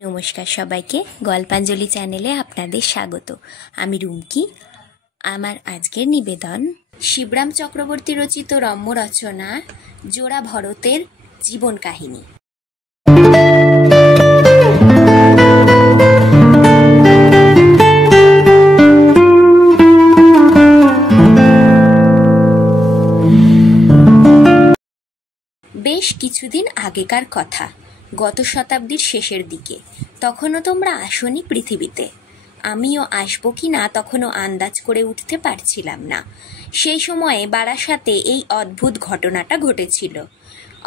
নমস্কার সবাইকে, গল্পাঞ্জলি চ্যানেলে আপনাদের স্বাগত। আমি রুমকি। আমার আজকের নিবেদন শিবরাম চক্রবর্তী রচিত রম্য রচনা জোড়া ভরতের জীবন কাহিনী। বেশ কিছুদিন আগেকার কথা, গত শতাব্দীর শেষের দিকে। তখনও তোমরা আসনি পৃথিবীতে। আমিও আসবো কি না তখনও আন্দাজ করে উঠতে পারছিলাম না। সেই সময়ে বারাসাতে এই অদ্ভুত ঘটনাটা ঘটেছিল।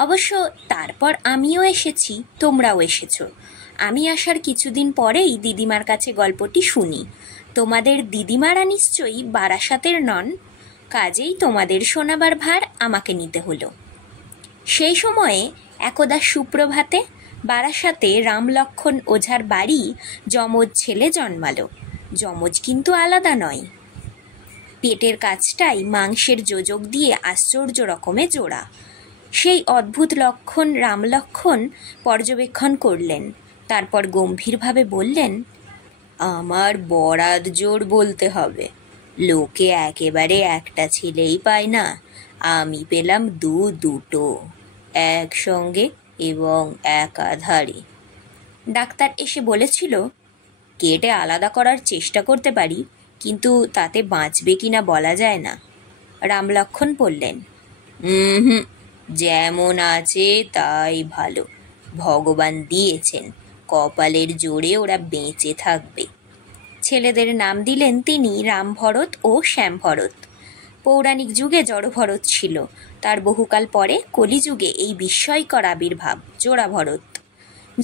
অবশ্য তারপর আমিও এসেছি, তোমরাও এসেছো। আমি আসার কিছুদিন পরেই দিদিমার কাছে গল্পটি শুনি। তোমাদের দিদিমারা নিশ্চয়ই বারাসাতের নন, কাজেই তোমাদের শোনাবার ভার আমাকে নিতে হলো। সেই সময়ে একদা সুপ্রভাতে বারাসাতে রামলক্ষণ ওঝার বাড়ি যমজ ছেলে জন্মালো। যমজ কিন্তু আলাদা নয়, পেটের কাছটাই মাংসের যোজক দিয়ে আশ্চর্য রকমে জোড়া। সেই অদ্ভুত লক্ষণ রামলক্ষণ পর্যবেক্ষণ করলেন, তারপর গম্ভীরভাবে বললেন, আমার বরাত জোর বলতে হবে। লোকে একেবারে একটা ছেলেই পায় না, আমি পেলাম দুটো একসঙ্গে এবং একাধারে। ডাক্তার এসে বলেছিল, কেটে আলাদা করার চেষ্টা করতে পারি, কিন্তু তাতে বাঁচবে কিনা বলা যায় না। রামলক্ষণ বললেন, যেমন আছে তাই ভালো। ভগবান দিয়েছেন, কপালের জোরে ওরা বেঁচে থাকবে। ছেলেদের নাম দিলেন তিনি রামভরত ও শ্যামভরত। পৌরাণিক যুগে জড়ভরত ছিল, তার বহুকাল পরে কলিযুগে এই বিস্ময়কর আবির্ভাব জোড়াভরত।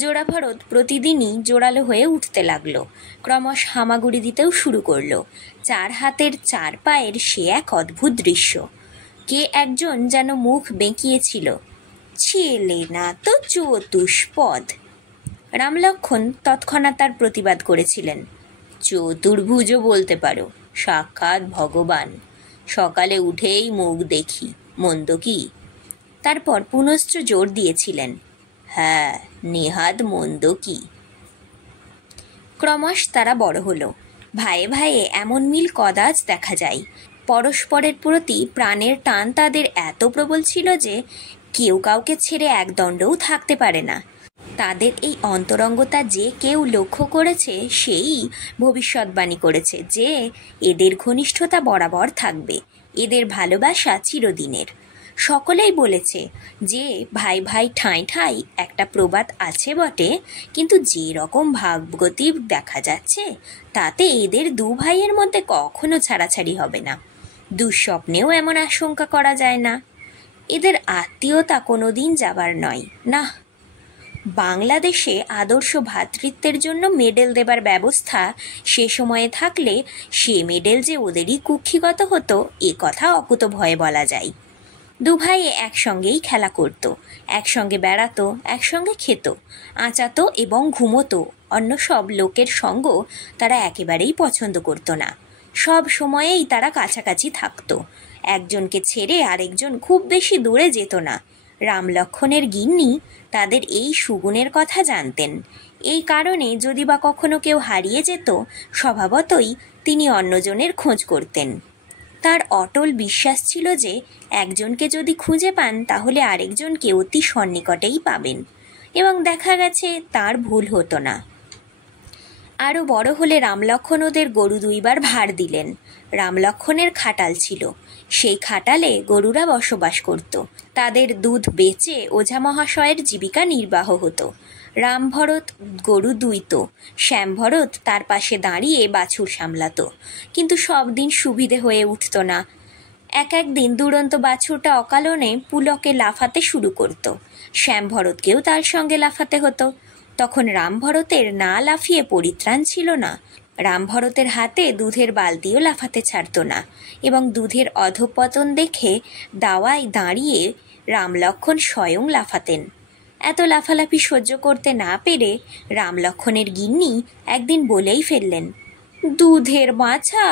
জোড়াভরত প্রতিদিনই জোরালো হয়ে উঠতে লাগলো, ক্রমশ হামাগুড়ি দিতেও শুরু করলো। 4 হাতের 4 পায়ের সে এক অদ্ভুত দৃশ্য। কে একজন যেন মুখ বেঁকিয়েছিল, ছেলে না তো চতুষ্পদ। রামলক্ষণ তৎক্ষণাৎ তার প্রতিবাদ করেছিলেন, চতুর্ভুজও বলতে পারো, সাক্ষাৎ ভগবান। সকালে উঠেই মুখ দেখি, মন্দ কি? তারপর পুনশ্চ জোর দিয়েছিলেন, হ্যাঁ, নেহাত মন্দ কি। ক্রমশ তারা বড় হলো। ভাইয়ে ভাইয়ে এমন মিল কদাচ দেখা যায়। পরস্পরের প্রতি প্রাণের টান তাদের এত প্রবল ছিল যে কেউ কাউকে ছেড়ে একদণ্ডও থাকতে পারে না। তাদের এই অন্তরঙ্গতা যে কেউ লক্ষ্য করেছে সেই ভবিষ্যৎবাণী করেছে যে এদের ঘনিষ্ঠতা বরাবর থাকবে, এদের ভালোবাসা চিরদিনের। সকলেই বলেছে যে ভাই ভাই ঠাঁই ঠাঁই একটা প্রবাদ আছে বটে, কিন্তু যে রকম ভাবগতি দেখা যাচ্ছে তাতে এদের 2 ভাইয়ের মধ্যে কখনো ছাড়াছাড়ি হবে না। দুঃস্বপ্নেও এমন আশঙ্কা করা যায় না। এদের আত্মীয়তা কোনোদিন যাবার নয়। না, বাংলাদেশে আদর্শ ভ্রাতৃত্বের জন্য মেডেল দেবার ব্যবস্থা সে সময়ে থাকলে সে মেডেল যে ওদেরই কুক্ষিগত হতো এ কথা অকুতভয়ে বলা যায়। 2 ভাই একসঙ্গেই খেলা করত, একসঙ্গে বেড়াতো, একসঙ্গে খেত, আঁচাতো এবং ঘুমোতো। অন্য সব লোকের সঙ্গ তারা একেবারেই পছন্দ করত না। সব সময়েই তারা কাছাকাছি থাকতো, একজনকে ছেড়ে আরেকজন খুব বেশি দূরে যেত না। রামলক্ষণের গিন্নি তাদের এই সুগুণের কথা জানতেন। এই কারণে যদি বা কখনো কেউ হারিয়ে যেত, স্বভাবতই তিনি অন্যজনের খোঁজ করতেন। তার অটল বিশ্বাস ছিল যে একজনকে যদি খুঁজে পান তাহলে আরেকজনকে অতি সন্নিকটেই পাবেন, এবং দেখা গেছে তার ভুল হতো না। আরও বড় হলে রামলক্ষণ ওদের গরু 2 বার ভার দিলেন। রামলক্ষণের খাটাল ছিল, সেই খাটালে গরুরা বসবাস করত। তাদের দুধ বেচে ওঝা মহাশয়ের জীবিকা নির্বাহ হতো। রামভরত গরু দুইত, শ্যামভরত তার পাশে দাঁড়িয়ে বাছুর সামলাতো, কিন্তু সব দিন সুবিধে হয়ে উঠত না। একদিন দুরন্ত বাছুরটা অকারণে পুলকে লাফাতে শুরু করত। শ্যামভরতকেও তার সঙ্গে লাফাতে হতো। তখন রামভরতের না লাফিয়ে পরিত্রাণ ছিল না। রামভরতের হাতে দুধের বালতিও লাফাতে ছাড়ত না, এবং দুধের অধঃপতন দেখে দাওয়ায় দাঁড়িয়ে রামলক্ষণ স্বয়ং লাফাতেন। এত লাফালাফি সহ্য করতে না পেরে রামলক্ষণের গিন্নি একদিন বলেই ফেললেন, দুধের বাছা,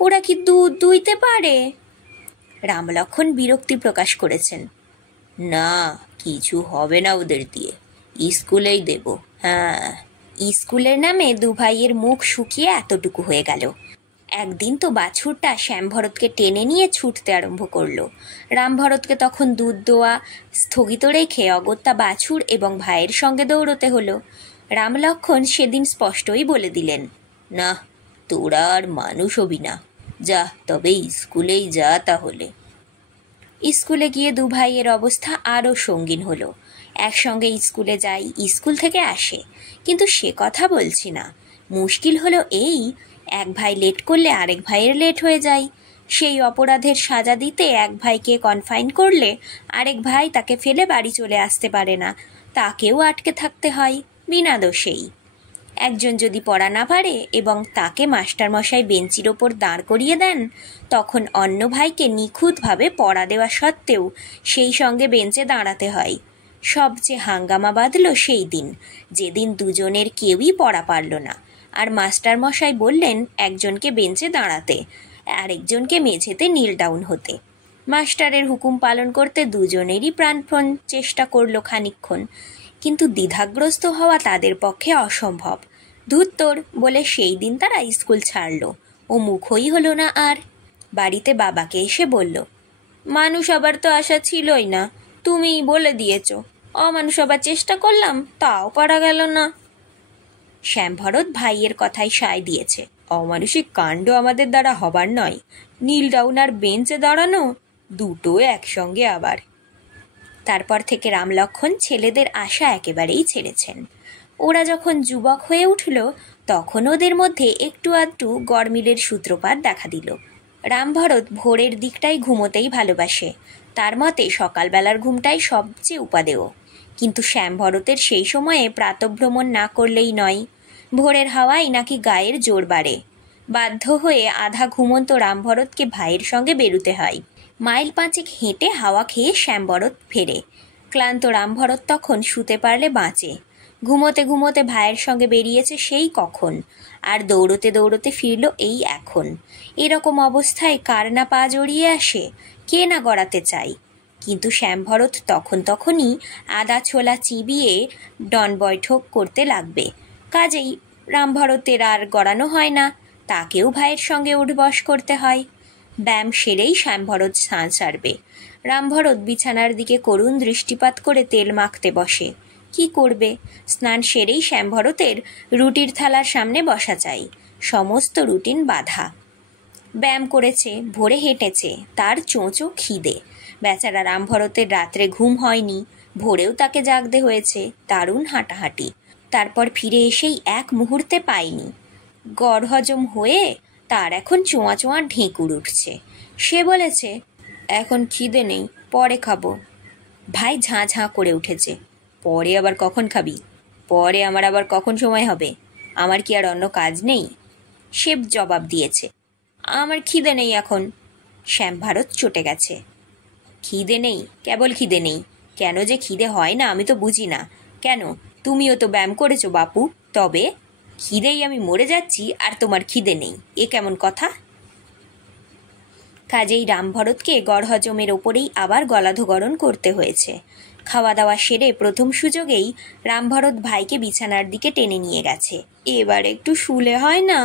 ওরা কি দুধ দুইতে পারে? রামলক্ষণ বিরক্তি প্রকাশ করেছেন, না, কিছু হবে না ওদের দিয়ে, স্কুলেই দেব। হ্যাঁ, স্কুলের নামে দু ভাইয়ের মুখ শুকিয়ে এতটুকু হয়ে গেল। একদিন তো বাছুরটা শ্যামভরতকে টেনে নিয়ে ছুটতে আরম্ভ করলো। রামভরতকে তখন দুধ দোয়া স্থগিত রেখে অগত্যা বাছুর এবং ভাইয়ের সঙ্গে দৌড়তে হলো। রামলক্ষণ সেদিন স্পষ্টই বলে দিলেন, না, তোরা আর মানুষ হবি না, যা তবে স্কুলেই যা। তাহলে স্কুলে গিয়ে দু ভাইয়ের অবস্থা আরও সঙ্গীন হলো। একসঙ্গে স্কুলে যাই, স্কুল থেকে আসে, কিন্তু সে কথা বলছি না। মুশকিল হলো এই, এক ভাই লেট করলে আরেক ভাইয়ের লেট হয়ে যায়। সেই অপরাধের সাজা দিতে এক ভাইকে কনফাইন করলে আরেক ভাই তাকে ফেলে বাড়ি চলে আসতে পারে না, তাকেও আটকে থাকতে হয় বিনা দোষেই। একজন যদি পড়া না পারে এবং তাকে মাস্টারমশাই বেঞ্চির ওপর দাঁড় করিয়ে দেন, তখন অন্য ভাইকে নিখুঁতভাবে পড়া দেওয়া সত্ত্বেও সেই সঙ্গে বেঞ্চে দাঁড়াতে হয়। সবচেয়ে হাঙ্গামা বাঁধল সেই দিন, যেদিন দুজনের কেউই পড়া পারল না, আর মাস্টারমশাই বললেন একজনকে বেঞ্চে দাঁড়াতে, আরেকজনকে মেঝেতে নীল ডাউন হতে। মাস্টারের হুকুম পালন করতে দুজনেরই প্রাণপণ চেষ্টা করল খানিকক্ষণ, কিন্তু দ্বিধাগ্রস্ত হওয়া তাদের পক্ষে অসম্ভব। ধুত্তর বলে সেই দিন তারা স্কুল ছাড়ল ও মুখই হলো না আর। বাড়িতে বাবাকে এসে বলল, মানুষ হবার তো আশা ছিলই না, তুমিই বলে দিয়েছ। অমানুষ হবার চেষ্টা করলাম, তাও পারা গেল না। শ্যামভরত ভাইয়ের কথায় সায় দিয়েছে। অমানুষিক কাণ্ড আমাদের দ্বারা হবার নয়, নীল ডাউন আর বেঞ্চে দাঁড়ানো দুটো একসঙ্গে আবার। তারপর থেকে রামলক্ষণ ছেলেদের আশা একেবারেই ছেড়েছেন। ওরা যখন যুবক হয়ে উঠল, তখন ওদের মধ্যে একটু আধটু গরমিলের সূত্রপাত দেখা দিল। রামভরত ভোরের দিকটাই ঘুমোতেই ভালোবাসে, তার মতে সকালবেলার ঘুমটাই সবচেয়ে উপাদেয়। কিন্তু শ্যামভরতের সেই সময়ে প্রাতঃভ্রমণ না করলেই নয়, ভোরের হাওয়ায় নাকি গায়ের জোর বাড়ে। বাধ্য হয়ে আধা ঘুমন্ত রামভরতকে ভাইয়ের সঙ্গে বেরুতে হয়। মাইল পাঁচেক হেঁটে হাওয়া খেয়ে শ্যামভরত ফেরে। ক্লান্ত রামভরত তখন শুতে পারলে বাঁচে। ঘুমোতে ঘুমোতে ভাইয়ের সঙ্গে বেরিয়েছে সেই কখন, আর দৌড়তে দৌড়তে ফিরল এই এখন। এরকম অবস্থায় কার না পা জড়িয়ে আসে, কে না গড়াতে চায়। কিন্তু শ্যামভরত তখনই আদা ছোলা চিবিয়ে ডন বৈঠক করতে লাগবে। কাজেই রামভরতের আর গড়ানো হয় না, তাকেও ভাইয়ের সঙ্গে উঠবস করতে হয়। ব্যায়াম সেরেই শ্যামভরত স্নান সারবে। রামভরত বিছানার দিকে করুণ দৃষ্টিপাত করে তেল মাখতে বসে। কি করবে, স্নান সেরেই শ্যামভরতের রুটির থালার সামনে বসা চাই। সমস্ত রুটিন বাধা। ব্যায়াম করেছে, ভোরে হেঁটেছে, তার চোঁচো খিদে। বেচারা রামভরতের রাত্রে ঘুম হয়নি, ভোরেও তাকে জাগতে হয়েছে, দারুণ হাঁটাহাঁটি। তারপর ফিরে এসেই এক মুহূর্তে পায়নি। গড় হজম হয়ে তার এখন চোঁয়া চোঁয়া ঢেঁকুর উঠছে। সে বলেছে, এখন খিদে নেই, পরে খাবো। ভাই ঝাঁ ঝাঁ করে উঠেছে। পরে আবার কখন খাবি? পরে আমার আবার কখন সময় হবে? আমার কি আর অন্য কাজ নেই? সে জবাব দিয়েছে, আমার খিদে নেই এখন। শ্যামভরত চটে গেছে। খিদে নেই? কেবল খিদে নেই? কেন যে খিদে হয় না আমি তো বুঝি না। কেন, তুমিও তো ব্যায়াম করেছো বাপু, তবে খিদেই আমি মরে যাচ্ছি আর তোমার খিদে নেই, এ কেমন কথা? কাজেই রামভরতকে গড় হজমের ওপরেই আবার গলাধোগরণ করতে হয়েছে। খাওয়া দাওয়া সেরে প্রথম সুযোগেই রামভরত ভাইকে বিছানার দিকে টেনে নিয়ে গেছে। এবার একটু শুলে হয় না?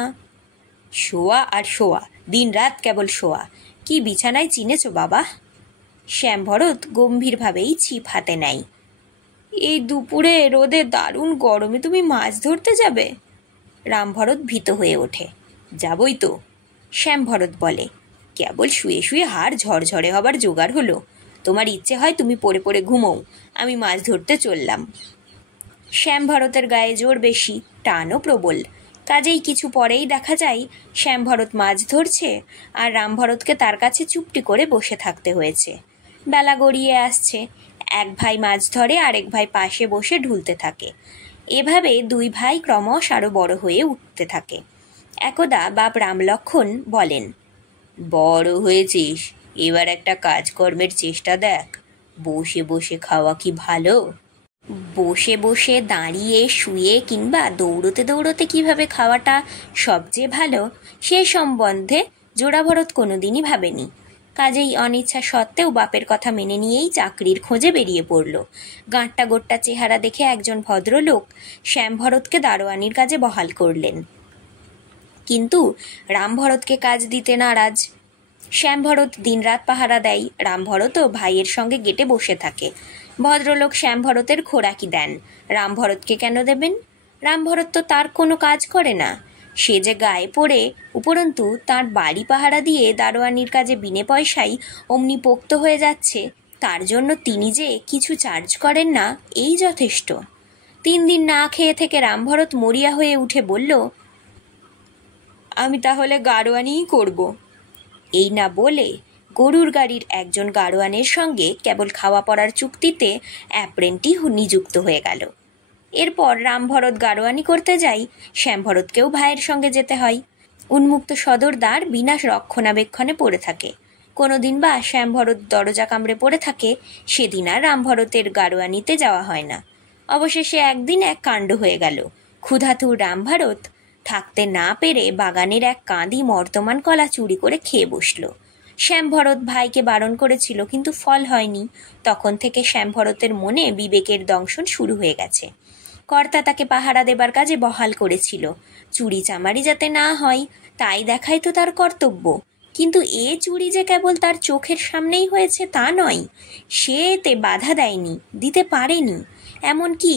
শোয়া আর শোয়া, দিন রাত কেবল শোয়া। কি বিছানায় চিনেছ বাবা? শ্যামভরত গম্ভীরভাবেই ছিপ হাতে নেয়। এই দুপুরে রোদে দারুণ গরমে তুমি মাছ ধরতে যাবে? রামভরত ভীত হয়ে ওঠে। যাবই তো, শ্যামভরত বলে। কেবল শুয়ে শুয়ে হাড় ঝরঝরে হবার জোগাড় হলো। তোমার ইচ্ছে হয় তুমি পড়ে পড়ে ঘুমোও, আমি মাছ ধরতে চললাম। শ্যামভরতের গায়ে জোর বেশি, টানও প্রবল। কাজেই কিছু পরেই দেখা যায় শ্যামভরত মাছ ধরছে, আর রামভরতকে তার কাছে চুপটি করে বসে থাকতে হয়েছে। বেলা গড়িয়ে আসছে। এক ভাই মাছ ধরে, আরেক ভাই পাশে বসে ঢুলতে থাকে। এভাবে দুই ভাই ক্রমশ আরো বড় হয়ে উঠতে থাকে। একদা বাপ রামলক্ষণ বলেন, বড় হয়েছিস, এবার একটা কাজকর্মের চেষ্টা দেখ। বসে বসে খাওয়া কি ভালো? বসে বসে, দাঁড়িয়ে, শুয়ে কিংবা দৌড়তে দৌড়তে কিভাবে খাওয়াটা সবচেয়ে ভালো, সে সম্বন্ধে জোড়াভরত কোনোদিনই ভাবেনি। কাজেই অনিচ্ছা সত্ত্বেও বাপের কথা মেনে নিয়েই চাকরির খোঁজে বেরিয়ে পড়ল। গাঁটটা গোট্টা চেহারা দেখে একজন ভদ্রলোক শ্যামভরতকে দারোয়ানির কাজে বহাল করলেন, কিন্তু রামভরতকে কাজ দিতে নারাজ। শ্যামভরত দিনরাত পাহারা দেয়, রামভরতও ভাইয়ের সঙ্গে গেটে বসে থাকে। ভদ্রলোক শ্যামভরতের খোরাকি দেন, রামভরতকে কেন দেবেন? রামভরত তো তার কোনো কাজ করে না। সে যে গায়ে পড়ে, উপরন্তু তার বাড়ি পাহারা দিয়ে দারোয়ানির কাজে বিনে পয়সায় অমনি পোক্ত হয়ে যাচ্ছে, তার জন্য তিনি যে কিছু চার্জ করেন না, এই যথেষ্ট। 3 দিন না খেয়ে থেকে রামভরত মরিয়া হয়ে উঠে বলল, আমি তাহলে গাড়োয়ানিই করব। এই না বলে গরুর গাড়ির একজন গাড়োয়ানের সঙ্গে কেবল খাওয়া পড়ার চুক্তিতে অ্যাপ্রেন্টি নিযুক্ত হয়ে গেল। এরপর রামভরত গাড়োয়ানি করতে যাই, শ্যামভরতকেও ভাইয়ের সঙ্গে যেতে হয়। উন্মুক্ত সদর দ্বার বিনা রক্ষণাবেক্ষণে পড়ে থাকে। কোনোদিন বা শ্যামভরত দরজা কামড়ে পড়ে থাকে, সেদিন আর রামভরতের গাড়োয়ানিতে যাওয়া হয় না। অবশেষে একদিন এক কাণ্ড হয়ে গেল। ক্ষুধাতুর রামভরত থাকতে না পেরে বাগানের এক কাঁদি মর্তমান কলা চুরি করে খেয়ে বসল। শ্যামভরত ভাইকে বারণ করেছিল, কিন্তু ফল হয়নি। তখন থেকে শ্যামভরতের মনে বিবেকের দংশন শুরু হয়ে গেছে। কর্তা তাকে পাহারা দেবার কাজে বহাল করেছিল, চুরি চামারি যাতে না হয় তাই দেখাই তো তার কর্তব্য। কিন্তু এ চুরি যে কেবল তার চোখের সামনেই হয়েছে তা নয়, সে এতে বাধা দেয়নি, দিতে পারেনি, এমনকি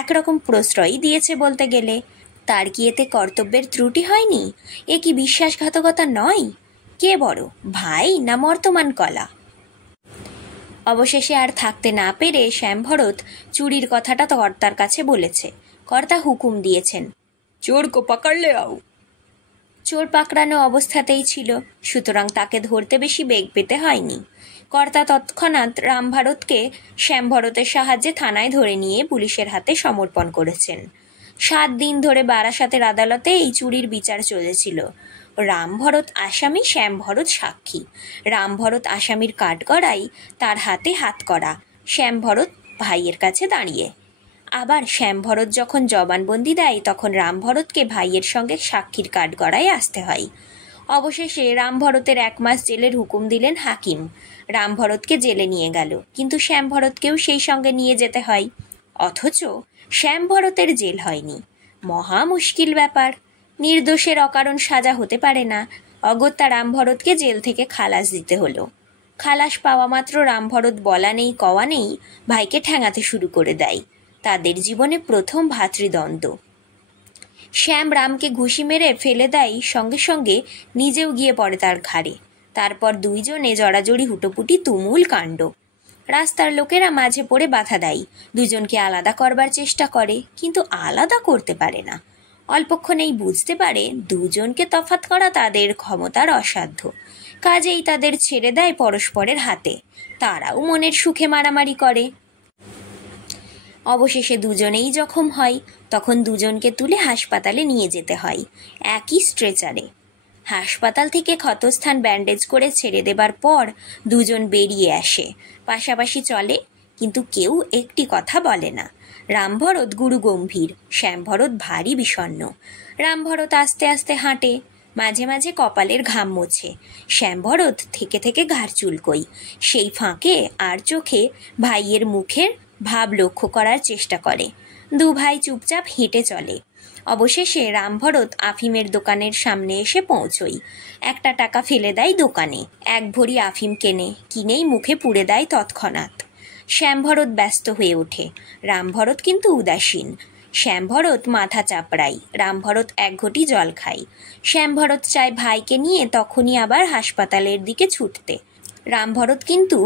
একরকম প্রশ্রয় দিয়েছে বলতে গেলে। তার কি এতে কর্তব্যের ত্রুটি হয়নি? এ কি বিশ্বাসঘাতকতা নয়? কে বড়, ভাই না মর্তমান কলা? অবশেষে আর থাকতে না পেরে শ্যামভরত চুরির কথাটা কর্তার কাছে বলেছে। কর্তা হুকুম দিয়েছেন, চোর কো পাকড়লে আও। চোর পাকড়ানো অবস্থাতেই ছিল, সুতরাং তাকে ধরতে বেশি বেগ পেতে হয়নি। কর্তা তৎক্ষণাৎ রামভরতকে শ্যামভরতের সাহায্যে থানায় ধরে নিয়ে পুলিশের হাতে সমর্পণ করেছেন। 7 দিন ধরে বারাসাতের আদালতে এই চুরির বিচার চলেছিল। রামভরত আসামি, শ্যামভরত সাক্ষী। রামভরত আসামির কাঠগড়াই, তার হাতে হাত করা, শ্যামভরত ভাইয়ের কাছে দাঁড়িয়ে। আবার শ্যামভরত যখন জবানবন্দি দেয়, তখন রামভরতকে ভাইয়ের সঙ্গে সাক্ষীর কাঠগড়ায় আসতে হয়। অবশেষে রামভরতের 1 মাস জেলের হুকুম দিলেন হাকিম। রামভরতকে জেলে নিয়ে গেল, কিন্তু শ্যামভরতকেও সেই সঙ্গে নিয়ে যেতে হয়। অথচ শ্যামভরতের জেল হয়নি। মহা মুশকিল ব্যাপার। নির্দোষের অকারণ সাজা হতে পারে না। অগত্যা রামভরতকে জেল থেকে খালাস দিতে হলো। খালাস পাওয়া মাত্র রামভরত বলা নেই কওয়া নেই ভাইকে ঠ্যাঙাতে শুরু করে দেয়। তাদের জীবনে প্রথম ভাতৃদ্বন্দ্ব। শ্যাম রামকে ঘুষি মেরে ফেলে দেয়, সঙ্গে সঙ্গে নিজেও গিয়ে পড়ে তার ঘাড়ে। তারপর দুইজনে জড়াজড়ি, হুটোপুটি, তুমুল কাণ্ড। রাস্তার লোকেরা মাঝে পড়ে বাধা দেয়, দুজনকে আলাদা করবার চেষ্টা করে, কিন্তু আলাদা করতে পারে না। অল্পক্ষণেই বুঝতে পারে দুজনকে তফাৎ করা তাদের ক্ষমতার অসাধ্য। কাজেই তাদের ছেড়ে দেয় পরস্পরের হাতে। তারাও মনের সুখে মারামারি করে। অবশেষে দুজনেই জখম হয়। তখন দুজনকে তুলে হাসপাতালে নিয়ে যেতে হয়, একই স্ট্রেচারে। হাসপাতাল থেকে ক্ষতস্থান ব্যান্ডেজ করে ছেড়ে দেবার পর দুজন বেরিয়ে আসে, পাশাপাশি চলে, কিন্তু কেউ একটি কথা বলে না। রামভরত গুরু গম্ভীর, শ্যামভরত ভারী বিষণ্ণ। রামভরত আস্তে আস্তে হাঁটে, মাঝে মাঝে কপালের ঘাম মোছে। শ্যামভরত থেকে থেকে ঘাড় চুলকোয়। সেই ফাঁকে আর চোখে ভাইয়ের মুখের ভাব লক্ষ্য করার চেষ্টা করে। 2 ভাই চুপচাপ হেঁটে চলে। অবশেষে রামভরত আফিমের দোকানের সামনে এসে পৌঁছই। 1 টাকা ফেলে দেয় দোকানে, 1 ভরি আফিম কিনেই মুখে পুড়ে দেয় তৎক্ষণাৎ। শ্যামভরত ব্যস্ত হয়ে ওঠে, রামভরত কিন্তু উদাসীন। শ্যামভরত মাথা চাপড়ায়, রামভরত 1 ঘটি জল খায়। শ্যামভরত চায় ভাইকে নিয়ে তখনই আবার হাসপাতালের দিকে ছুটতে। রামভরত কিন্তু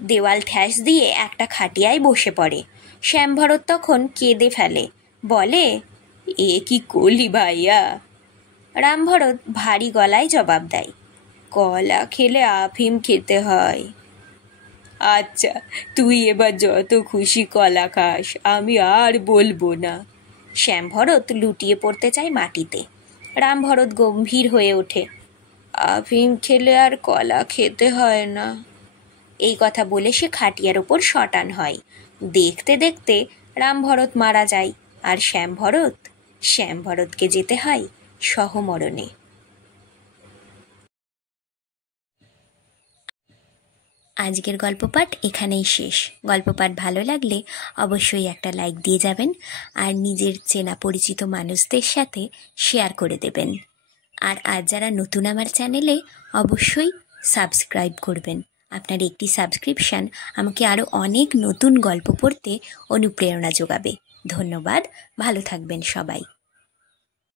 দেওয়াল ঠ্যাস দিয়ে একটা খাটিয়ায় বসে পড়ে। শ্যামভরত তখন কেঁদে ফেলে, বলে, এ কি করলি ভাইয়া? রামভরত ভারী গলায় জবাব দেয়, কলা খেলে আফিম খেতে হয়। আচ্ছা, তুই এবার যত খুশি কলা খাস, আমি আর বলবো না। শ্যামভরত লুটিয়ে পড়তে চায় মাটিতে। রামভরত গম্ভীর হয়ে ওঠে, আফিম খেলে আর কলা খেতে হয় না। এই কথা বলে সে খাটিয়ার ওপর শটান হয়। দেখতে দেখতে রামভরত মারা যায়, আর শ্যামভরতকে যেতে হয় সহমরণে। আজকের গল্প পাঠ এখানেই শেষ। গল্প পাঠ ভালো লাগলে অবশ্যই একটা লাইক দিয়ে যাবেন আর নিজের চেনা পরিচিত মানুষদের সাথে শেয়ার করে দেবেন। আর আজ যারা নতুন আমার চ্যানেলে, অবশ্যই সাবস্ক্রাইব করবেন। আপনার একটি সাবস্ক্রিপশান আমাকে আরও অনেক নতুন গল্প পড়তে অনুপ্রেরণা যোগাবে। ধন্যবাদ, ভালো থাকবেন সবাই।